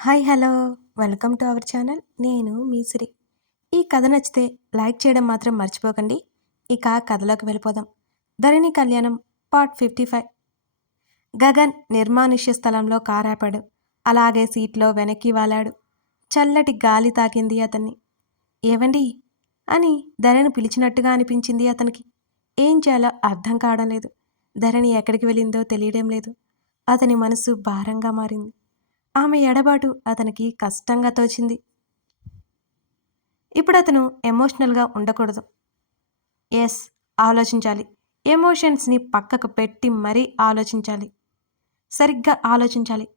Hi hello. Welcome to our channel. నేను మీ సిరి. ఈ కథ నచ్చితే లైక్ చేయడం మాత్రం మర్చిపోకండి. ఇక కథలోకి వెళ్ళిపోదాం. Dharani Kalyanam part fifty five. Gagan నిర్మానుష్య స్థలంలో కారాపాడు అలాగే సీట్లో వెనక్కి వాలాడు. చల్లటి గాలి తాకింది అతన్ని. ఏవండి? అని ధరణి పిలిచినట్టుగా అనిపించింది అతనికి. ఏం చేయాలో అర్థం కావడం లేదు. ధరణి ఎక్కడికి వెళ్ళిందో తెలియడం లేదు. అతని మనసు భారంగా మారింది. ఆమె ఎడబాటు అతనికి కష్టంగా తోచింది. ఇప్పుడు అతను ఎమోషనల్గా ఉండకూడదు. ఎస్ ఆలోచించాలి. ఎమోషన్స్ని పక్కకు పెట్టి మరీ ఆలోచించాలి. సరిగ్గా ఆలోచించాలి.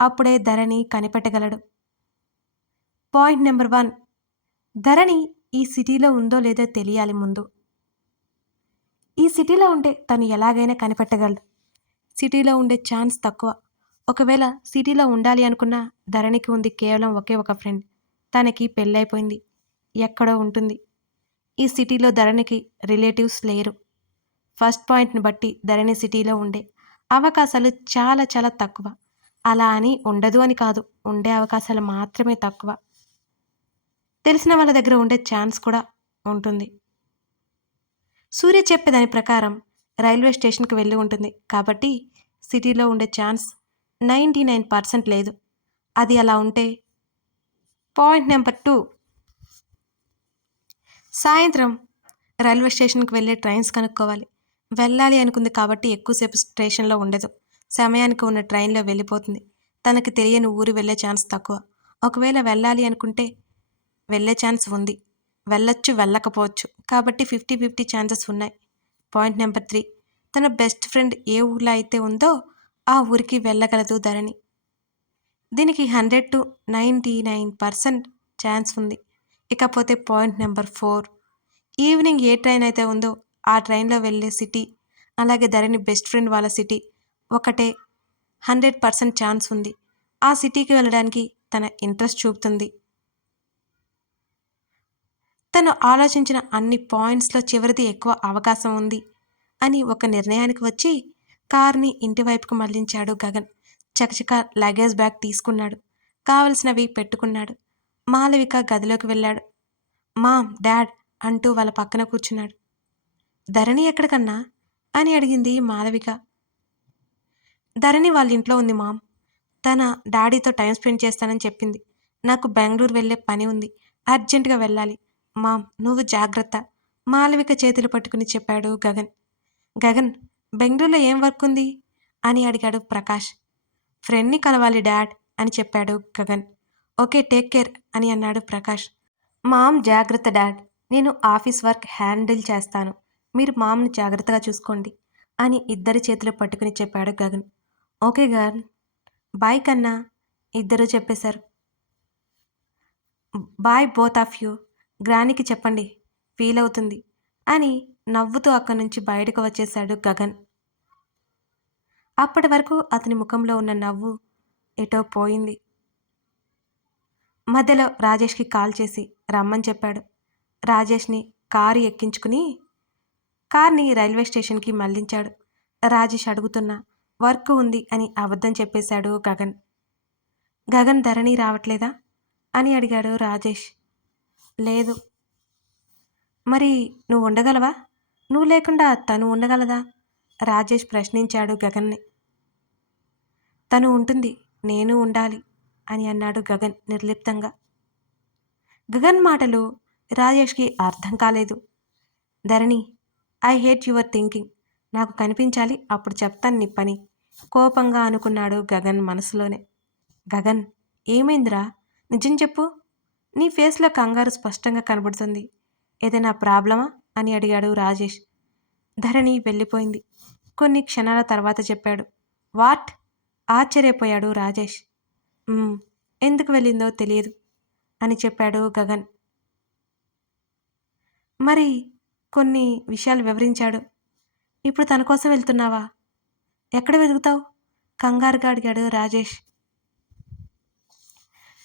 అప్పుడే ధరణి కనిపెట్టగలడు. Point number one. ధరణి ఈ సిటీలో ఉందో లేదో తెలియాలి ముందు. ఈ సిటీలో ఉంటే తను ఎలాగైనా కనిపెట్టగలడు. సిటీలో ఉండే ఛాన్స్ తక్కువ. ఒకవేళ సిటీలో ఉండాలి అనుకున్న ధరణికి ఉంది కేవలం ఒకే ఒక ఫ్రెండ్. తనకి పెళ్ళైపోయింది. ఎక్కడో ఉంటుంది. ఈ సిటీలో ధరణికి రిలేటివ్స్ లేరు. ఫస్ట్ పాయింట్ని బట్టి ధరణి సిటీలో ఉండే. అవకాశాలు చాలా చాలా తక్కువ. అలా అని ఉండదు అని కాదు. ఉండే అవకాశాలు మాత్రమే తక్కువ. తెలిసిన వాళ్ళ దగ్గర ఉండే ఛాన్స్ కూడా ఉంటుంది. సూర్య చెప్పేదాని ప్రకారం రైల్వే స్టేషన్కి వెళ్ళి ఉంటుంది. కాబట్టి సిటీలో ఉండే ఛాన్స్ నైంటీ నైన్ పర్సెంట్ లేదు. అది అలా ఉంటే పాయింట్ నెంబర్ టూ. సాయంత్రం రైల్వే స్టేషన్కి వెళ్ళే ట్రైన్స్ కనుక్కోవాలి. వెళ్ళాలి అనుకుంది కాబట్టి ఎక్కువసేపు స్టేషన్లో ఉండదు. సమయానికి ఉన్న ట్రైన్లో వెళ్ళిపోతుంది. తనకి తెలియని ఊరు వెళ్ళే ఛాన్స్ తక్కువ. ఒకవేళ వెళ్ళాలి అనుకుంటే వెళ్ళే ఛాన్స్ ఉంది. వెళ్ళొచ్చు వెళ్ళకపోవచ్చు. కాబట్టి ఫిఫ్టీ ఫిఫ్టీ ఛాన్సెస్ ఉన్నాయి. Point number three. తన బెస్ట్ ఫ్రెండ్ ఏ ఊర్లో అయితే ఉందో ఆ ఊరికి వెళ్ళగలదు ధరణి. దీనికి hundred to ninety nine percent chance ఉంది. ఇకపోతే పాయింట్ నెంబర్ ఫోర్. ఈవినింగ్ ఏ ట్రైన్ అయితే ఉందో ఆ ట్రైన్లో వెళ్ళే సిటీ అలాగే ధరణి బెస్ట్ ఫ్రెండ్ వాళ్ళ సిటీ ఒకటే హండ్రెడ్ పర్సెంట్ ఛాన్స్ ఉంది. ఆ సిటీకి వెళ్ళడానికి తన ఇంట్రెస్ట్ చూపుతుంది. తను ఆలోచించిన అన్ని పాయింట్స్లో చివరిది ఎక్కువ అవకాశం ఉంది అని ఒక నిర్ణయానికి వచ్చి కార్ని ఇంటివైపుకు మళ్ళించాడు గగన్. చకచక లగేజ్ బ్యాగ్ తీసుకున్నాడు. కావలసినవి పెట్టుకున్నాడు. మాలవిక గదిలోకి వెళ్ళాడు. మామ్ డాడ్ అంటూ వాళ్ళ పక్కన కూర్చున్నాడు. ధరణి ఎక్కడికన్నా? అని అడిగింది మాలవిక. ధరణి వాళ్ళ ఇంట్లో ఉంది మామ్. తన డాడీతో టైం స్పెండ్ చేస్తానని చెప్పింది. నాకు బెంగళూరు వెళ్ళే పని ఉంది. అర్జెంటుగా వెళ్ళాలి. మామ్ నువ్వు జాగ్రత్త మాలవిక చేతులు పట్టుకుని చెప్పాడు గగన్. గగన్ బెంగళూరులో ఏం వర్క్ ఉంది? అని అడిగాడు ప్రకాష్. ఫ్రెండ్ని కలవాలి డాడ్ అని చెప్పాడు గగన్. ఓకే టేక్ కేర్ అని అన్నాడు ప్రకాష్. మామ్ జాగ్రత్త డాడ్ నేను ఆఫీస్ వర్క్ హ్యాండిల్ చేస్తాను. మీరు మామ్ని జాగ్రత్తగా చూసుకోండి అని ఇద్దరి చేతులు పట్టుకుని చెప్పాడు గగన్. ఓకే గర్ల్ బాయ్ కన్నా ఇద్దరు చెప్పేశారు. బాయ్ బోత్ ఆఫ్ యూ గ్రానికి చెప్పండి ఫీల్ అవుతుంది అని నవ్వుతూ అక్కడి నుంచి బయటకు వచ్చేశాడు గగన్. అప్పటి వరకు అతని ముఖంలో ఉన్న నవ్వు ఎటో పోయింది. మధ్యలో రాజేష్కి కాల్ చేసి రమ్మని చెప్పాడు. రాజేష్ని కారు ఎక్కించుకుని కార్ని రైల్వే స్టేషన్కి మళ్ళించాడు. రాజేష్ అడుగుతున్న వర్క్ ఉంది అని అబద్ధం చెప్పేశాడు గగన్. గగన్ ధరణి రావట్లేదా? అని అడిగాడు రాజేష్. లేదు. మరి నువ్వు ఉండగలవా? నువ్వు లేకుండా తను ఉండగలదా? రాజేష్ ప్రశ్నించాడు గగన్ని. తను ఉంటుంది నేను ఉండాలి అని అన్నాడు గగన్ నిర్లిప్తంగా. గగన్ మాటలు రాజేష్కి అర్థం కాలేదు. Dharani I hate your thinking. నాకు కనిపించాలి అప్పుడు చెప్తాను నీ పని. కోపంగా అనుకున్నాడు గగన్ మనసులోనే. గగన్ ఏమైందిరా? నిజం చెప్పు. నీ ఫేస్లో కంగారు స్పష్టంగా కనబడుతుంది. ఏదైనా ప్రాబ్లమా? అని అడిగాడు రాజేష్. ధరణి వెళ్ళిపోయింది. కొన్ని క్షణాల తర్వాత చెప్పాడు. వాట్? ఆశ్చర్యపోయాడు రాజేష్. ఎందుకు వెళ్ళిందో తెలియదు అని చెప్పాడు గగన్. మరి కొన్ని విషయాలు వివరించాడు. ఇప్పుడు తన కోసం వెళ్తున్నావా? ఎక్కడ వెతుకుతావు? కంగారుగా అడిగాడు రాజేష్.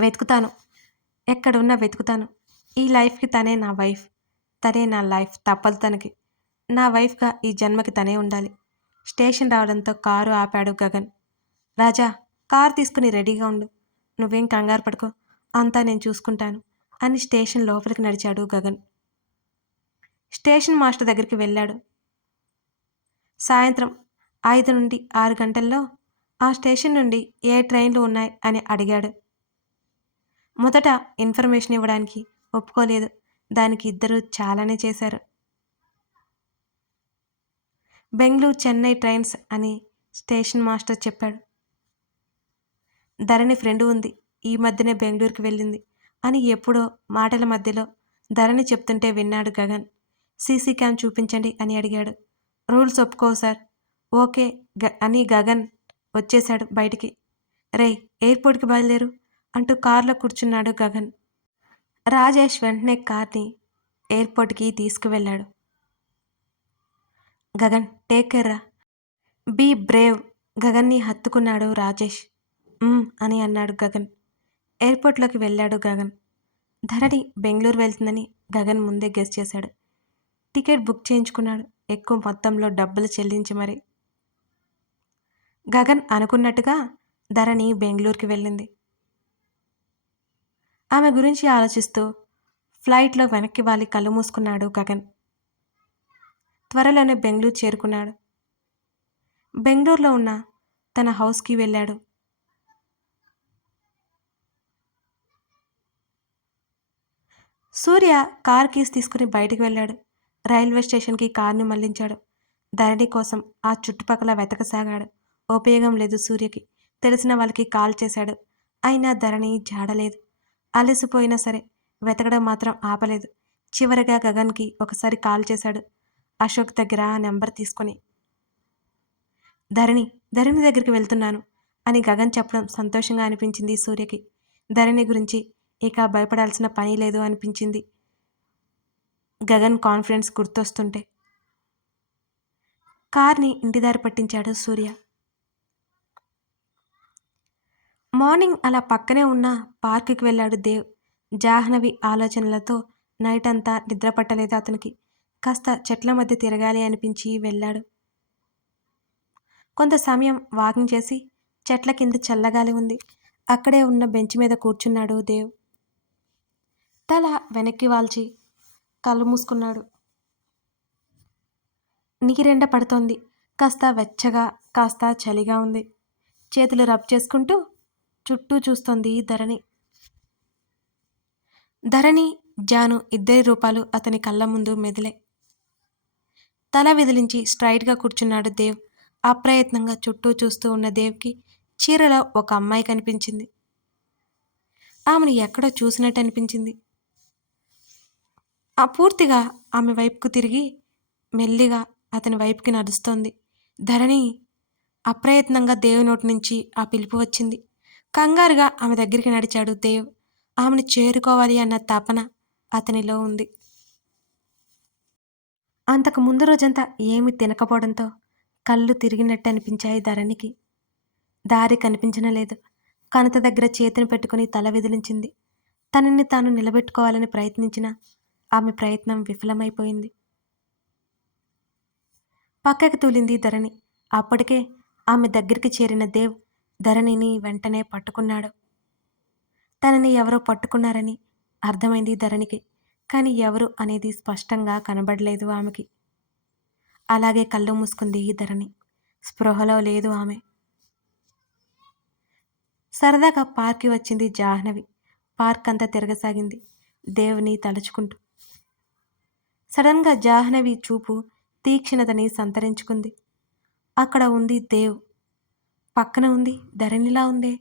వెతుకుతాను. ఎక్కడున్నా వెతుకుతాను. ఈ లైఫ్కి తనే నా వైఫ్. తనే నా లైఫ్ తప్పదు తనకి. నా వైఫ్గా ఈ జన్మకి తనే ఉండాలి. స్టేషన్ రావడంతో కారు ఆపాడు గగన్. రాజా కారు తీసుకుని రెడీగా ఉండు. నువ్వేం కంగారు పడుకో. అంతా నేను చూసుకుంటాను అని స్టేషన్ లోపలికి నడిచాడు గగన్. స్టేషన్ మాస్టర్ దగ్గరికి వెళ్ళాడు. సాయంత్రం ఐదు నుండి ఆరు గంటల్లో ఆ స్టేషన్ నుండి ఏ ట్రైన్లు ఉన్నాయి అని అడిగాడు. మొదట ఇన్ఫర్మేషన్ ఇవ్వడానికి ఒప్పుకోలేదు. దానికి ఇద్దరు చాలానే చేశారు. బెంగళూరు చెన్నై ట్రైన్స్ అని స్టేషన్ మాస్టర్ చెప్పాడు. ధరణి ఫ్రెండ్ ఉంది. ఈ మధ్యనే బెంగళూరుకి వెళ్ళింది అని ఎప్పుడో మాటల మధ్యలో ధరణి చెప్తుంటే విన్నాడు గగన్. సీసీ క్యామ్ చూపించండి అని అడిగాడు. రూల్స్ ఒప్పుకో సార్. ఓకే గ అని గగన్ వచ్చేశాడు బయటికి. రే ఎయిర్పోర్ట్కి బయలుదేరు అంటూ కారులో కూర్చున్నాడు గగన్. రాజేష్ వెంటనే కార్ని ఎయిర్పోర్ట్కి తీసుకువెళ్ళాడు. గగన్ టేక్ కేర్ రా. Be brave. గగన్ని హత్తుకున్నాడు రాజేష్. అని అన్నాడు గగన్. ఎయిర్పోర్ట్లోకి వెళ్ళాడు గగన్. ధరణి బెంగళూరు వెళ్తుందని గగన్ ముందే గెస్ చేశాడు. టికెట్ బుక్ చేయించుకున్నాడు. ఎక్కువ మొత్తంలో డబ్బులు చెల్లించి మరి. గగన్ అనుకున్నట్టుగా ధరణి బెంగళూరుకి వెళ్ళింది. ఆమె గురించి ఆలోచిస్తూ ఫ్లైట్లో వెనక్కి వాలి కళ్ళు మూసుకున్నాడు గగన్. త్వరలోనే బెంగళూరు చేరుకున్నాడు. బెంగళూరులో ఉన్న తన హౌస్కి వెళ్ళాడు. సూర్య కార్ కీస్ తీసుకుని బయటికి వెళ్ళాడు. రైల్వే స్టేషన్కి కార్ని మళ్ళించాడు. ధరణి కోసం ఆ చుట్టుపక్కల వెతకసాగాడు. ఉపయోగం లేదు సూర్యకి. తెలిసిన వాళ్ళకి కాల్ చేశాడు. అయినా ధరణి జాడలేదు. అలసిపోయినా సరే వెతకడం మాత్రం ఆపలేదు. చివరగా గగన్కి ఒకసారి కాల్ చేశాడు. అశోక్ దగ్గర నెంబర్ తీసుకొని. ధరణి ధరణి దగ్గరికి వెళ్తున్నాను అని గగన్ చెప్పడం సంతోషంగా అనిపించింది సూర్యకి. ధరణి గురించి ఇక భయపడాల్సిన పని లేదు అనిపించింది. గగన్ కాన్ఫిడెన్స్ గుర్తొస్తుంటే. కార్ని ఇంటిదారి పట్టించాడు సూర్య. మార్నింగ్ అలా పక్కనే ఉన్న పార్కుకి వెళ్ళాడు దేవ్. జాహ్నవి ఆలోచనలతో నైట్ అంతా నిద్ర పట్టలేదు అతనికి. కాస్త చెట్ల మధ్య తిరగాలి అనిపించి వెళ్ళాడు. కొంత సమయం వాకింగ్ చేసి చెట్ల కింద చల్లగాలి ఉంది. అక్కడే ఉన్న బెంచ్ మీద కూర్చున్నాడు దేవ్. తల వెనక్కి వాల్చి కళ్ళు మూసుకున్నాడు. నీరెండ పడుతోంది. కాస్త వెచ్చగా కాస్త చలిగా ఉంది. చేతులు రబ్ చేసుకుంటూ చుట్టూ చూస్తోంది ధరణి. ధరణి జాను ఇద్దరి రూపాలు అతని కళ్ళ ముందు మెదిలే. తల విదిలించి స్ట్రైట్గా కూర్చున్నాడు దేవ్. అప్రయత్నంగా చుట్టూ చూస్తూ ఉన్న దేవ్కి చీరలో ఒక అమ్మాయి కనిపించింది. ఆమెను ఎక్కడో చూసినట్టు అనిపించింది. ఆ పూర్తిగా ఆమె వైపుకు తిరిగి మెల్లిగా అతని వైపుకి నడుస్తోంది. ధరణి అప్రయత్నంగా దేవునోటి నుంచి ఆ పిలుపు వచ్చింది. కంగారుగా ఆమె దగ్గరికి నడిచాడు దేవ్. ఆమెను చేరుకోవాలి అన్న తపన అతనిలో ఉంది. అంతకు ముందు రోజంతా ఏమి తినకపోవడంతో కళ్ళు తిరిగినట్టు అనిపించాయి ధరణికి. దారి కనిపించడం లేదు. కనత దగ్గర చేతిని పెట్టుకుని తల విదిలించింది. తనని తాను నిలబెట్టుకోవాలని ప్రయత్నించిన ఆమె ప్రయత్నం విఫలమైపోయింది. పక్కకి తూలింది ధరణి. అప్పటికే ఆమె దగ్గరికి చేరిన దేవ్ ధరణిని వెంటనే పట్టుకున్నాడు. తనని ఎవరో పట్టుకున్నారని అర్థమైంది ధరణికి కానీ ఎవరు అనేది స్పష్టంగా కనబడలేదు ఆమెకి. అలాగే కళ్ళు మూసుకుంది ధరణి. స్పృహలో లేదు ఆమె. సరదాగా పార్క్కి వచ్చింది జాహ్నవి. పార్క్ అంతా తిరగసాగింది దేవుని తలుచుకుంటూ. సడన్గా జాహ్నవి చూపు తీక్షణతని సంతరించుకుంది. అక్కడ ఉంది దేవ్. పక్కన ఉంది ధరణిలా ఉందే.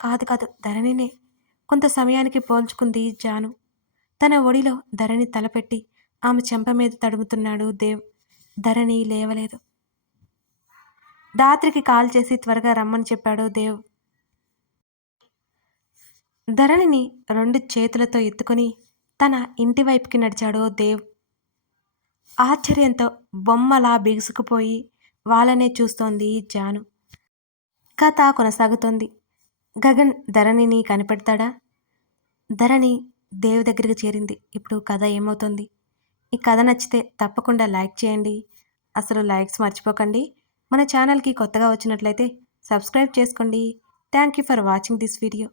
కాదు కాదు ధరణినే. కొంత సమయానికి పోల్చుకుంది జాను. తన ఒడిలో ధరణి తలపెట్టి ఆమె చెంప మీద తడుముతున్నాడు దేవ్. ధరణి లేవలేదు. దాత్రికి కాల్ చేసి త్వరగా రమ్మని చెప్పాడు దేవ్. ధరణిని రెండు చేతులతో ఎత్తుకొని తన ఇంటి వైపుకి నడిచాడు దేవ్. ఆశ్చర్యంతో బొమ్మలా బిగుసుకుపోయి వాళ్ళనే చూస్తోంది జాను. కథ కొనసాగుతోంది. గగన్ ధరణిని కనిపెడతాడా? ధరణి దేవ్ దగ్గరికి చేరింది. ఇప్పుడు కథ ఏమవుతుంది? ఈ కథ నచ్చితే తప్పకుండా లైక్ చేయండి. అసలు లైక్స్ మర్చిపోకండి. మన ఛానల్కి కొత్తగా వచ్చినట్లయితే సబ్స్క్రైబ్ చేసుకోండి. Thank you for watching this video.